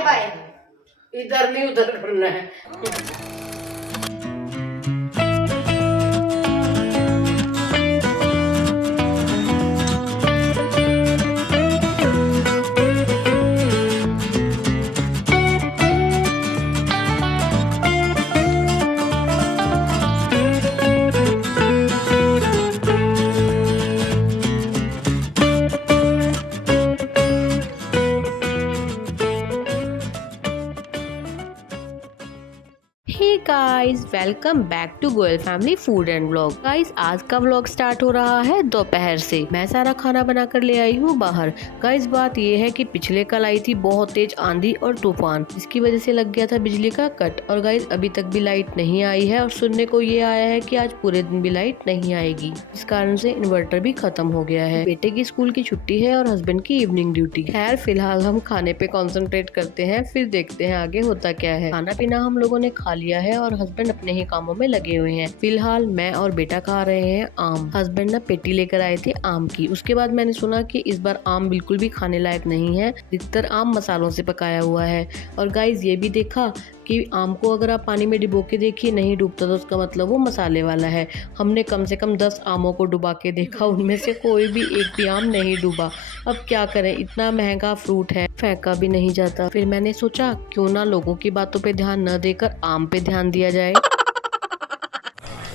Bye bye. इधर नहीं उधर करना है। Hey guys, welcome back to Goyal family food and vlog. Guys, आज का व्लॉग स्टार्ट हो रहा है दोपहर से। मैं सारा खाना बनाकर ले आई हूँ बाहर। गाइस, बात ये है कि पिछले कल आई थी बहुत तेज आंधी और तूफान, जिसकी वजह से लग गया था बिजली का कट। और गाइस, अभी तक भी लाइट नहीं आई है और सुनने को ये आया है कि आज पूरे दिन भी लाइट नहीं आएगी, इस कारण से इन्वर्टर भी खत्म हो गया है। बेटे की स्कूल की छुट्टी है और हस्बैंड की इवनिंग ड्यूटी। खैर, फिलहाल हम खाने पे कॉन्सेंट्रेट करते हैं, फिर देखते हैं आगे होता क्या है। खाना पीना हम लोगों ने खा लिया है और हस्बैंड अपने ही कामों में लगे हुए हैं। फिलहाल मैं और बेटा खा रहे हैं आम। हस्बैंड ना पेटी लेकर आए थे आम की। उसके बाद मैंने सुना कि इस बार आम बिल्कुल भी खाने लायक नहीं है, अधिकतर आम मसालों से पकाया हुआ है। और गाइस, ये भी देखा कि आम को अगर आप पानी में डुबो के देखिए नहीं डूबता तो उसका मतलब वो मसाले वाला है। हमने कम से कम 10 आमों को डुबा के देखा, उनमें से कोई भी एक भी आम नहीं डूबा। अब क्या करें, इतना महंगा फ्रूट है, फेंका भी नहीं जाता। फिर मैंने सोचा क्यों ना लोगों की बातों पे ध्यान न देकर आम पे ध्यान दिया जाए।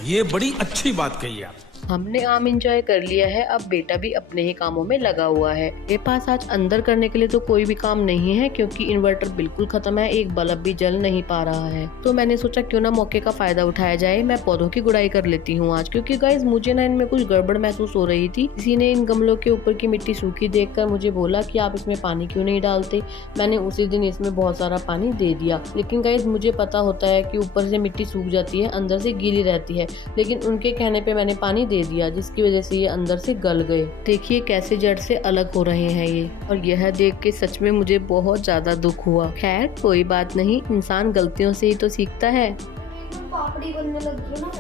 ये बड़ी अच्छी बात कही आप। हमने आम एंजॉय कर लिया है, अब बेटा भी अपने ही कामों में लगा हुआ है। मेरे पास आज अंदर करने के लिए तो कोई भी काम नहीं है, क्योंकि इन्वर्टर बिल्कुल खत्म है, एक बल्ब भी जल नहीं पा रहा है। तो मैंने सोचा क्यों ना मौके का फायदा उठाया जाए, मैं पौधों की गुड़ाई कर लेती हूँ आज। क्योंकि गाइस, मुझे ना इनमें कुछ गड़बड़ महसूस हो रही थी। किसी ने इन गमलों के ऊपर की मिट्टी सूखी देखकर मुझे बोला कि आप इसमें पानी क्यों नहीं डालते। मैंने उसी दिन इसमें बहुत सारा पानी दे दिया, लेकिन गाइस, मुझे पता होता है कि ऊपर से मिट्टी सूख जाती है, अंदर से गीली रहती है, लेकिन उनके कहने पे मैंने पानी दे दिया, जिसकी वजह से ये अंदर से गल गए। देखिए कैसे जड़ से अलग हो रहे हैं ये, और यह देख के सच में मुझे बहुत ज्यादा दुख हुआ। खैर, कोई बात नहीं, इंसान गलतियों से ही तो सीखता है। पापड़ी बनने लगी ना,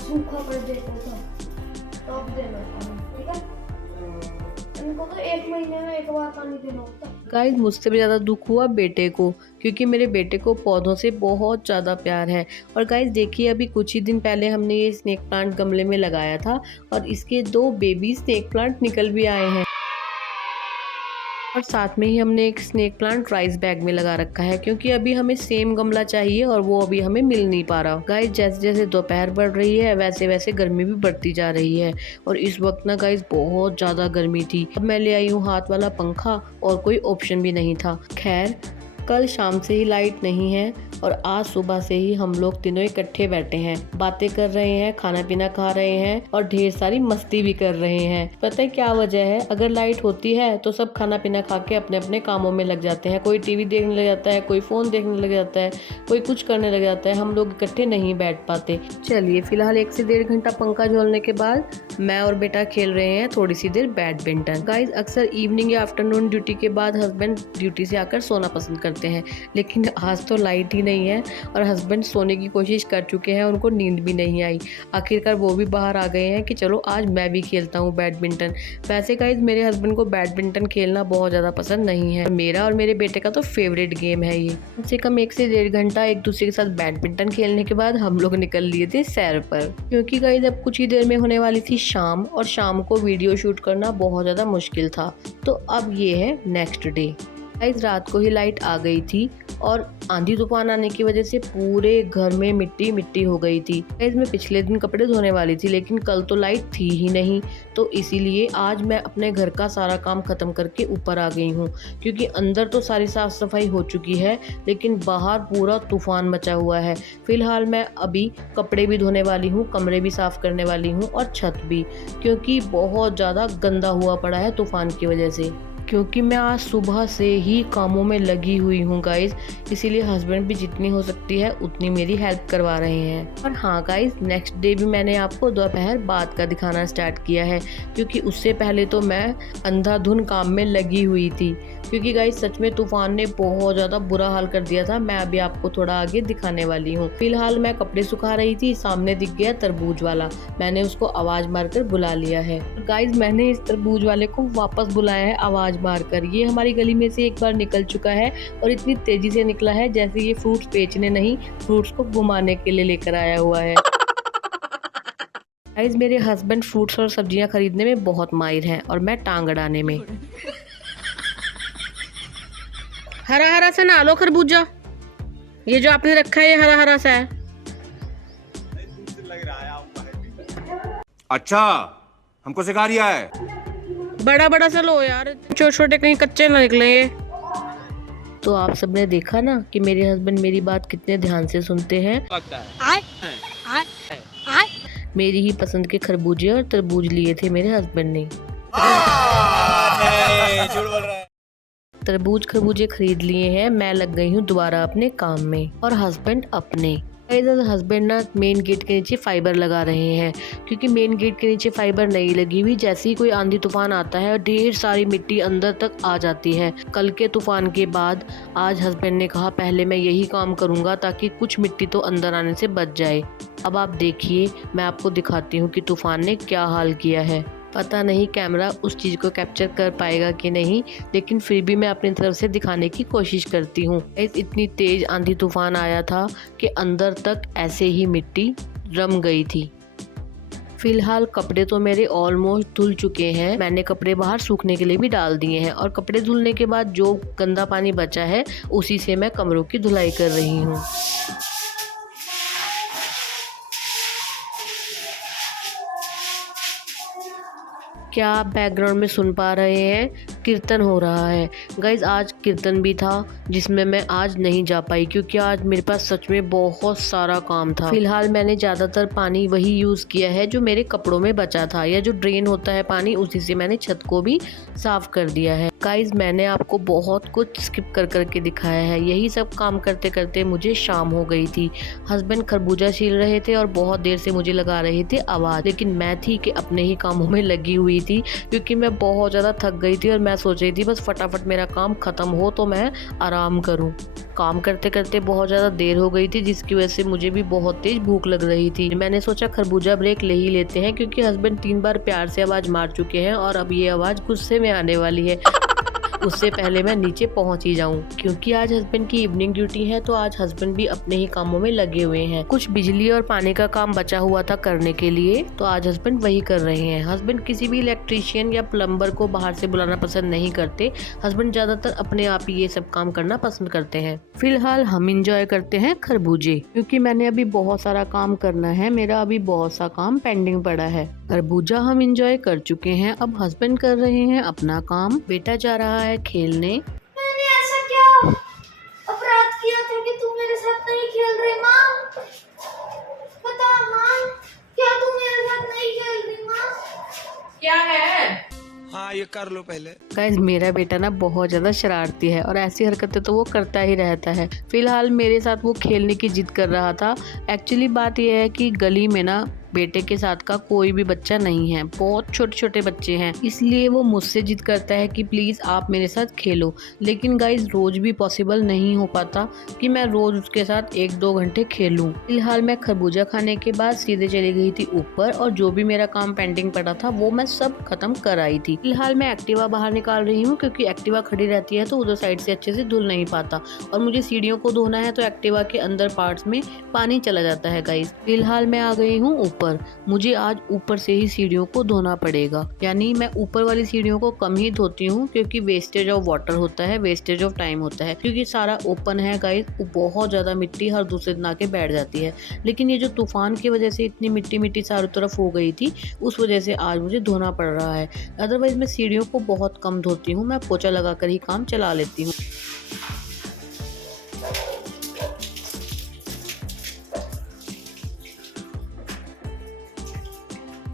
सूखा कर देता था, तब देना पानी, ठीक है। इनको तो 1 महीने में एक बार पानी देना होता है। गाइस, मुझसे भी ज्यादा दुख हुआ बेटे को, क्योंकि मेरे बेटे को पौधों से बहुत ज्यादा प्यार है। और गाइस देखिए, अभी कुछ ही दिन पहले हमने ये स्नेक प्लांट गमले में लगाया था और इसके 2 बेबी स्नेक प्लांट निकल भी आए हैं। और साथ में ही हमने एक स्नेक प्लांट राइस बैग में लगा रखा है, क्योंकि अभी हमें सेम गमला चाहिए और वो अभी हमें मिल नहीं पा रहा। गाइस, जैसे जैसे दोपहर बढ़ रही है वैसे वैसे गर्मी भी बढ़ती जा रही है, और इस वक्त ना गाइस बहुत ज्यादा गर्मी थी। अब मैं ले आई हूँ हाथ वाला पंखा और कोई ऑप्शन भी नहीं था। खैर, कल शाम से ही लाइट नहीं है और आज सुबह से ही हम लोग तीनों इकट्ठे बैठे हैं, बातें कर रहे हैं, खाना पीना खा रहे हैं और ढेर सारी मस्ती भी कर रहे हैं। पता है क्या वजह है? अगर लाइट होती है तो सब खाना पीना खा के अपने अपने कामों में लग जाते हैं। कोई टीवी देखने लग जाता है, कोई फोन देखने लग जाता है, कोई कुछ करने लग जाता है। हम लोग इकट्ठे नहीं बैठ पाते। चलिए, फिलहाल 1 से 1.5 घंटा पंखा झोलने के बाद मैं और बेटा खेल रहे हैं थोड़ी सी देर बैडमिंटन। गाइस, अक्सर इवनिंग या आफ्टरनून ड्यूटी के बाद हस्बैंड ड्यूटी से आकर सोना पसंद करते हैं, लेकिन आज तो लाइट ही नहीं है और हस्बैंड सोने की कोशिश कर चुके हैं, उनको नींद भी नहीं आई। आखिरकार वो भी बाहर आ गए हैं कि चलो आज मैं भी खेलता हूँ बैडमिंटन। वैसे गाइस, मेरे हस्बैंड को बैडमिंटन खेलना बहुत ज़्यादा पसंद नहीं है। मेरा और मेरे बेटे का तो फेवरेट गेम है ये। कम से कम 1 से 1.5 घंटा एक दूसरे के साथ बैडमिंटन खेलने के बाद हम लोग निकल लिए थे सैर पर, क्योंकि गाइस अब कुछ ही देर में होने वाली थी शाम और शाम को वीडियो शूट करना बहुत ज़्यादा मुश्किल था। तो अब ये है नेक्स्ट डे। गाइस, रात को ही लाइट आ गई थी और आंधी तूफान आने की वजह से पूरे घर में मिट्टी मिट्टी हो गई थी। गाइस, मैं पिछले दिन कपड़े धोने वाली थी, लेकिन कल तो लाइट थी ही नहीं, तो इसीलिए आज मैं अपने घर का सारा काम खत्म करके ऊपर आ गई हूँ। क्योंकि अंदर तो सारी साफ सफाई हो चुकी है, लेकिन बाहर पूरा तूफान मचा हुआ है। फिलहाल मैं अभी कपड़े भी धोने वाली हूँ, कमरे भी साफ करने वाली हूँ और छत भी, क्योंकि बहुत ज़्यादा गंदा हुआ पड़ा है तूफान की वजह से। क्योंकि मैं आज सुबह से ही कामों में लगी हुई हूँ गाइज, इसीलिए हस्बैंड भी जितनी हो सकती है उतनी मेरी हेल्प करवा रहे हैं। और हाँ गाइज, नेक्स्ट डे भी मैंने आपको दोपहर बाद का दिखाना स्टार्ट किया है, क्योंकि उससे पहले तो मैं अंधाधुन काम में लगी हुई थी। क्योंकि गाइस सच में तूफान ने बहुत ज्यादा बुरा हाल कर दिया था। मैं अभी आपको थोड़ा आगे दिखाने वाली हूँ। फिलहाल मैं कपड़े सुखा रही थी, सामने दिख गया तरबूज वाला। मैंने उसको आवाज मारकर बुला लिया है। गाइस मैंने इस तरबूज वाले को वापस बुलाया है आवाज मारकर। ये हमारी गली में से एक बार निकल चुका है और इतनी तेजी से निकला है जैसे ये फ्रूट्स बेचने नहीं, फ्रूट्स को घुमाने के लिए लेकर आया हुआ है। गाइस मेरे हस्बैंड फ्रूट्स और सब्जियां खरीदने में बहुत माहिर हैं और मैं टांग अड़ाने में। हरा हरा सा ना लो खरबूजा, ये जो आपने रखा है ये हरा हरा सा है। अच्छा, हमको सिखा रिया है। बड़ा बड़ा सा लो यार, छोटे छोटे कहीं कच्चे ना निकले ये। तो आप सबने देखा ना कि मेरे हस्बैंड मेरी बात कितने ध्यान से सुनते हैं। मेरी ही पसंद के खरबूजे और तरबूज लिए थे मेरे हस्बैंड ने। तरबूज खरबूजे खरीद लिए हैं, मैं लग गई हूँ दोबारा अपने काम में और हस्बैंड अपने। हस्बैंड ना मेन गेट के नीचे फाइबर लगा रहे हैं, क्योंकि मेन गेट के नीचे फाइबर नहीं लगी हुई। जैसे ही कोई आंधी तूफान आता है और ढेर सारी मिट्टी अंदर तक आ जाती है। कल के तूफान के बाद आज हस्बैंड ने कहा पहले मैं यही काम करूंगा ताकि कुछ मिट्टी तो अंदर आने से बच जाए। अब आप देखिए, मैं आपको दिखाती हूँ कि तूफान ने क्या हाल किया है। पता नहीं कैमरा उस चीज़ को कैप्चर कर पाएगा कि नहीं, लेकिन फिर भी मैं अपनी तरफ से दिखाने की कोशिश करती हूँ। इतनी तेज आंधी तूफान आया था कि अंदर तक ऐसे ही मिट्टी रम गई थी। फिलहाल कपड़े तो मेरे ऑलमोस्ट धुल चुके हैं। मैंने कपड़े बाहर सूखने के लिए भी डाल दिए हैं और कपड़े धुलने के बाद जो गंदा पानी बचा है उसी से मैं कमरों की धुलाई कर रही हूँ। क्या आप बैकग्राउंड में सुन पा रहे हैं? कीर्तन हो रहा है। गाइज आज कीर्तन भी था जिसमें मैं आज नहीं जा पाई क्योंकि आज मेरे पास सच में बहुत सारा काम था। फिलहाल मैंने ज़्यादातर पानी वही यूज़ किया है जो मेरे कपड़ों में बचा था, या जो ड्रेन होता है पानी उसी से मैंने छत को भी साफ कर दिया है। गाइज मैंने आपको बहुत कुछ स्किप कर करके दिखाया है। यही सब काम करते करते मुझे शाम हो गई थी। हस्बैंड खरबूजा छील रहे थे और बहुत देर से मुझे लगा रहे थे आवाज़, लेकिन मैं थी कि अपने ही कामों में लगी हुई थी क्योंकि मैं बहुत ज़्यादा थक गई थी और मैं सोच रही थी बस फटाफट मेरा काम ख़त्म हो तो मैं आराम करूं। काम करते करते बहुत ज़्यादा देर हो गई थी जिसकी वजह से मुझे भी बहुत तेज भूख लग रही थी। मैंने सोचा खरबूजा ब्रेक ले ही लेते हैं क्योंकि हस्बैंड 3 बार प्यार से आवाज़ मार चुके हैं और अब ये आवाज़ गुस्से में आने वाली है। उससे पहले मैं नीचे पहुंच ही जाऊं क्योंकि आज हस्बैंड की इवनिंग ड्यूटी है, तो आज हस्बैंड भी अपने ही कामों में लगे हुए हैं। कुछ बिजली और पानी का काम बचा हुआ था करने के लिए, तो आज हस्बैंड वही कर रहे हैं। हस्बैंड किसी भी इलेक्ट्रीशियन या प्लम्बर को बाहर से बुलाना पसंद नहीं करते। हस्बैंड ज्यादातर अपने आप ही ये सब काम करना पसंद करते हैं। फिलहाल हम इंजॉय करते हैं खरबूजे, क्योंकि मैंने अभी बहुत सारा काम करना है। मेरा अभी बहुत सा काम पेंडिंग पड़ा है। खरबूजा हम इंजॉय कर चुके हैं, अब हस्बैंड कर रहे हैं अपना काम। बेटा जा रहा है खेलने। मैंने ऐसा क्या अपराध किया था कि तू मेरे साथ नहीं खेल रही माँ? बता माँ, क्या तू मेरे साथ नहीं खेल रही माँ? क्या है? हाँ ये कर लो पहले। गाइस मेरा बेटा ना बहुत ज़्यादा शरारती है और ऐसी हरकतें तो वो करता ही रहता है। फिलहाल मेरे साथ वो खेलने की जिद कर रहा था। एक्चुअली बात यह है कि गली में ना बेटे के साथ का कोई भी बच्चा नहीं है, बहुत छोटे छोटे बच्चे हैं, इसलिए वो मुझसे जिद करता है कि प्लीज़ आप मेरे साथ खेलो। लेकिन गाइस रोज़ भी पॉसिबल नहीं हो पाता कि मैं रोज़ उसके साथ 1-2 घंटे खेलूं। फिलहाल मैं खरबूजा खाने के बाद सीधे चली गई थी ऊपर और जो भी मेरा काम पेंडिंग पड़ा था वो मैं सब खत्म कर आई थी। फिलहाल मैं एक्टिवा बाहर निकाल रही हूँ क्योंकि एक्टिवा खड़ी रहती है तो उधर साइड से अच्छे से धुल नहीं पाता और मुझे सीढ़ियों को धोना है तो एक्टिवा के अंदर पार्ट्स में पानी चला जाता है। गाइस फिलहाल मैं आ गई हूँ ऊपर। मुझे आज ऊपर से ही सीढ़ियों को धोना पड़ेगा, यानी मैं ऊपर वाली सीढ़ियों को कम ही धोती हूँ क्योंकि वेस्टेज ऑफ वाटर होता है, वेस्टेज ऑफ टाइम होता है, क्योंकि सारा ओपन है गाइस। बहुत ज़्यादा मिट्टी हर दूसरे दिन आके बैठ जाती है। लेकिन ये जो तूफान की वजह से इतनी मिट्टी मिट्टी चारों तरफ हो गई थी उस वजह से आज मुझे धोना पड़ रहा है। अदरवाइज मैं सीढ़ियों को बहुत कम धोती हूँ, मैं पोछा लगा कर ही काम चला लेती हूँ।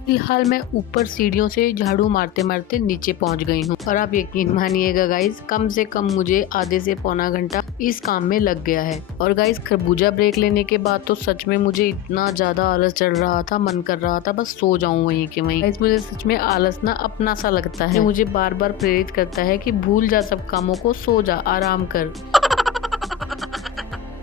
फिलहाल मैं ऊपर सीढ़ियों से झाड़ू मारते मारते नीचे पहुंच गई हूं और आप यकीन मानिएगा गाइस, कम से कम मुझे आधे से पौना घंटा इस काम में लग गया है। और गाइस खरबूजा ब्रेक लेने के बाद तो सच में मुझे इतना ज्यादा आलस चढ़ रहा था, मन कर रहा था बस सो जाऊं वहीं के वहीं। गाइस मुझे सच में आलस ना अपना सा लगता है, मुझे बार बार प्रेरित करता है कि भूल जा सब कामों को, सो जा, आराम कर।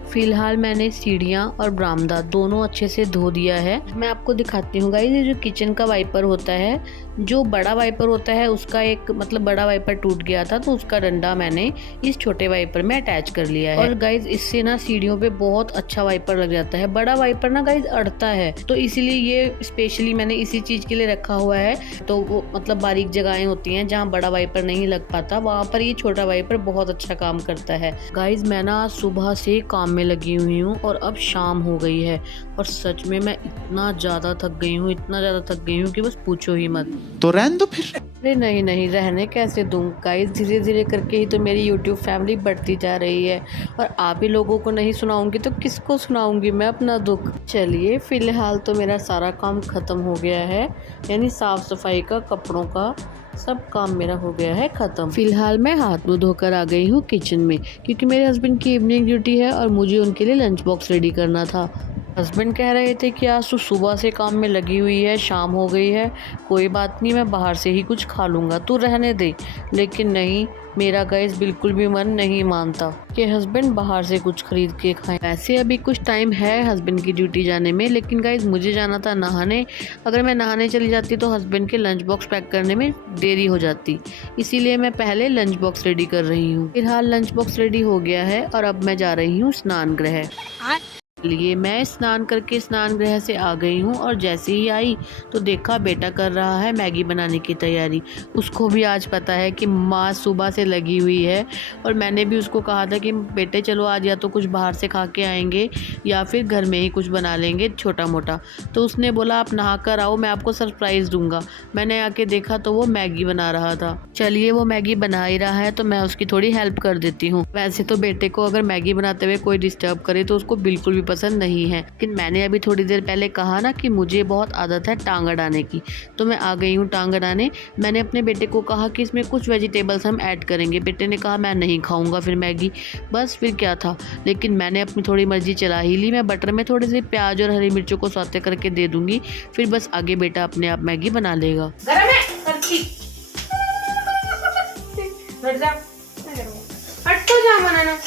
फिलहाल मैंने सीढ़ियाँ और बरामदा दोनों अच्छे से धो दिया है। मैं आपको दिखाती हूँ गाइस, ये जो किचन का वाइपर होता है, जो बड़ा वाइपर होता है उसका एक बड़ा वाइपर टूट गया था, तो उसका डंडा मैंने इस छोटे वाइपर में अटैच कर लिया है। और गाइस इससे ना सीढ़ियों पे बहुत अच्छा वाइपर लग जाता है। बड़ा वाइपर ना गाइस अड़ता है, तो इसीलिए ये स्पेशली मैंने इसी चीज के लिए रखा हुआ है। तो वो बारीक जगहें होती हैं जहाँ बड़ा वाइपर नहीं लग पाता, वहाँ पर ये छोटा वाइपर बहुत अच्छा काम करता है। गाइस मैं ना सुबह से काम में लगी हुई हूँ और अब शाम हो गई है और सच में मैं इतना ज्यादा थक गई हूँ, इतना ज्यादा थक गई हूँ कि बस पूछो ही मत। तो रहने दो फिर। अरे नहीं, रहने कैसे दूं गाइस, धीरे धीरे करके ही तो मेरी YouTube फैमिली बढ़ती जा रही है और आप ही लोगों को नहीं सुनाऊंगी तो किसको सुनाऊंगी मैं अपना दुख। चलिए फिलहाल तो मेरा सारा काम खत्म हो गया है, यानी साफ सफाई का, कपड़ों का सब काम मेरा हो गया है खत्म। फिलहाल मैं हाथ मुँह धोकर आ गई हूँ किचन में, क्योंकि मेरे हस्बैंड की इवनिंग ड्यूटी है और मुझे उनके लिए लंच बॉक्स रेडी करना था। हस्बैंड कह रहे थे कि आज तो सुबह से काम में लगी हुई है, शाम हो गई है, कोई बात नहीं, मैं बाहर से ही कुछ खा लूँगा, तू रहने दे। लेकिन नहीं, मेरा गाइस बिल्कुल भी मन नहीं मानता कि हस्बैंड बाहर से कुछ खरीद के खाएं। वैसे अभी कुछ टाइम है हस्बैंड की ड्यूटी जाने में, लेकिन गाइस मुझे जाना था नहाने। अगर मैं नहाने चली जाती तो हस्बैंड के लंच बॉक्स पैक करने में देरी हो जाती, इसीलिए मैं पहले लंच बॉक्स रेडी कर रही हूँ। फिलहाल लंच बॉक्स रेडी हो गया है और अब मैं जा रही हूँ स्नान गृह। लिए मैं स्नान करके स्नान गृह से आ गई हूँ और जैसे ही आई तो देखा बेटा कर रहा है मैगी बनाने की तैयारी। उसको भी आज पता है कि माँ सुबह से लगी हुई है और मैंने भी उसको कहा था कि बेटे चलो आज या तो कुछ बाहर से खा के आएंगे या फिर घर में ही कुछ बना लेंगे छोटा मोटा। तो उसने बोला आप नहा कर आओ, मैं आपको सरप्राइज़ दूंगा। मैंने आके देखा तो वो मैगी बना रहा था। चलिए वो मैगी बना ही रहा है तो मैं उसकी थोड़ी हेल्प कर देती हूँ। वैसे तो बेटे को अगर मैगी बनाते हुए कोई डिस्टर्ब करे तो उसको बिल्कुल भी पसंद नहीं है, लेकिन मैंने अभी थोड़ी देर पहले कहा ना कि मुझे बहुत आदत है टांग अड़ाने की, तो मैं आ गई हूँ टांग अड़ाने। मैंने अपने बेटे को कहा कि इसमें कुछ वेजिटेबल्स हम ऐड करेंगे, बेटे ने कहा मैं नहीं खाऊंगा फिर मैगी, बस फिर क्या था। लेकिन मैंने अपनी थोड़ी मर्जी चला ही ली। मैं बटर में थोड़े से प्याज और हरी मिर्चों को सौते करके दे दूंगी, फिर बस आगे बेटा अपने आप मैगी बना लेगा। गरम है सब्जी, हट जा, हट तो जा बनाना।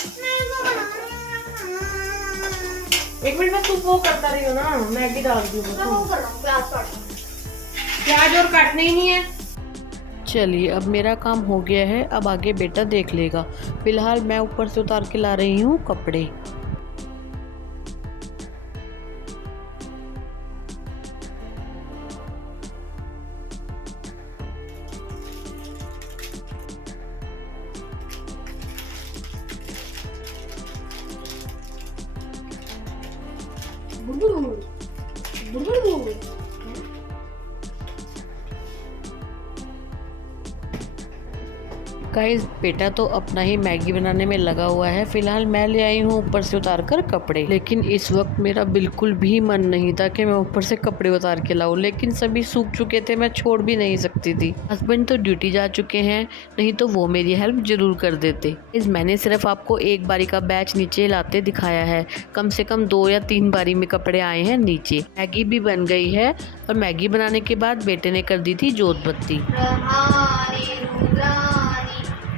एक मिनट में तू वो करता रही हो ना, मैगी डाल दी मैं वो कर रहा हूँ, प्याज काट रहा हूँ। प्याज और काटने ही नहीं है। चलिए अब मेरा काम हो गया है, अब आगे बेटा देख लेगा। फिलहाल मैं ऊपर से उतार के ला रही हूँ कपड़े। गाइस बेटा तो अपना ही मैगी बनाने में लगा हुआ है। फिलहाल मैं ले आई हूँ ऊपर से उतार कर कपड़े, लेकिन इस वक्त मेरा बिल्कुल भी मन नहीं था कि मैं ऊपर से कपड़े उतार के लाऊं, लेकिन सभी सूख चुके थे, मैं छोड़ भी नहीं सकती थी। हस्बैंड तो ड्यूटी जा चुके हैं, नहीं तो वो मेरी हेल्प जरूर कर देते। मैंने सिर्फ आपको एक बारी का बैच नीचे लाते दिखाया है, कम से कम 2 या 3 बारी में कपड़े आए हैं नीचे। मैगी भी बन गई है और मैगी बनाने के बाद बेटे ने कर दी थी जोत बत्ती।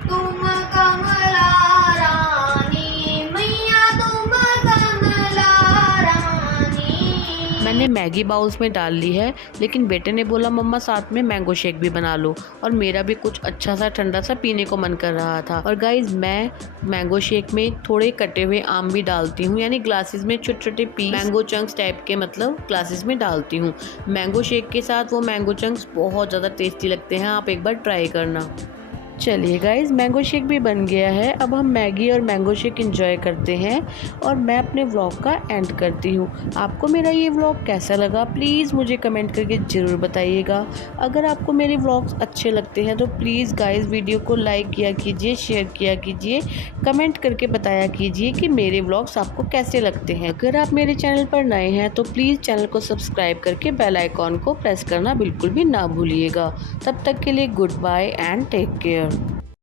तुम कमला रानी, मैया तुम कमला रानी। मैंने मैगी बाउल्स में डाल ली है, लेकिन बेटे ने बोला मम्मा साथ में मैंगो शेक भी बना लो, और मेरा भी कुछ अच्छा सा ठंडा सा पीने को मन कर रहा था। और गाइज मैं मैंगो शेक में थोड़े कटे हुए आम भी डालती हूँ, यानी ग्लासेस में छोटे छोटे पीस मैंगो चंक्स टाइप के ग्लासेस में डालती हूँ। मैंगो शेक के साथ वो मैंगो चंक्स बहुत ज़्यादा टेस्टी लगते हैं, आप एक बार ट्राई करना। चलिए गाइस, मैंगो शेक भी बन गया है। अब हम मैगी और मैंगो शेक एंजॉय करते हैं और मैं अपने व्लॉग का एंड करती हूँ। आपको मेरा ये व्लॉग कैसा लगा प्लीज़ मुझे कमेंट करके ज़रूर बताइएगा। अगर आपको मेरे व्लॉग्स अच्छे लगते हैं तो प्लीज़ गाइस वीडियो को लाइक किया कीजिए, शेयर किया कीजिए, कमेंट करके बताया कीजिए कि मेरे व्लॉग्स आपको कैसे लगते हैं। अगर आप मेरे चैनल पर नए हैं तो प्लीज़ चैनल को सब्सक्राइब करके बेल आइकॉन को प्रेस करना बिल्कुल भी ना भूलिएगा। तब तक के लिए good bye and take care.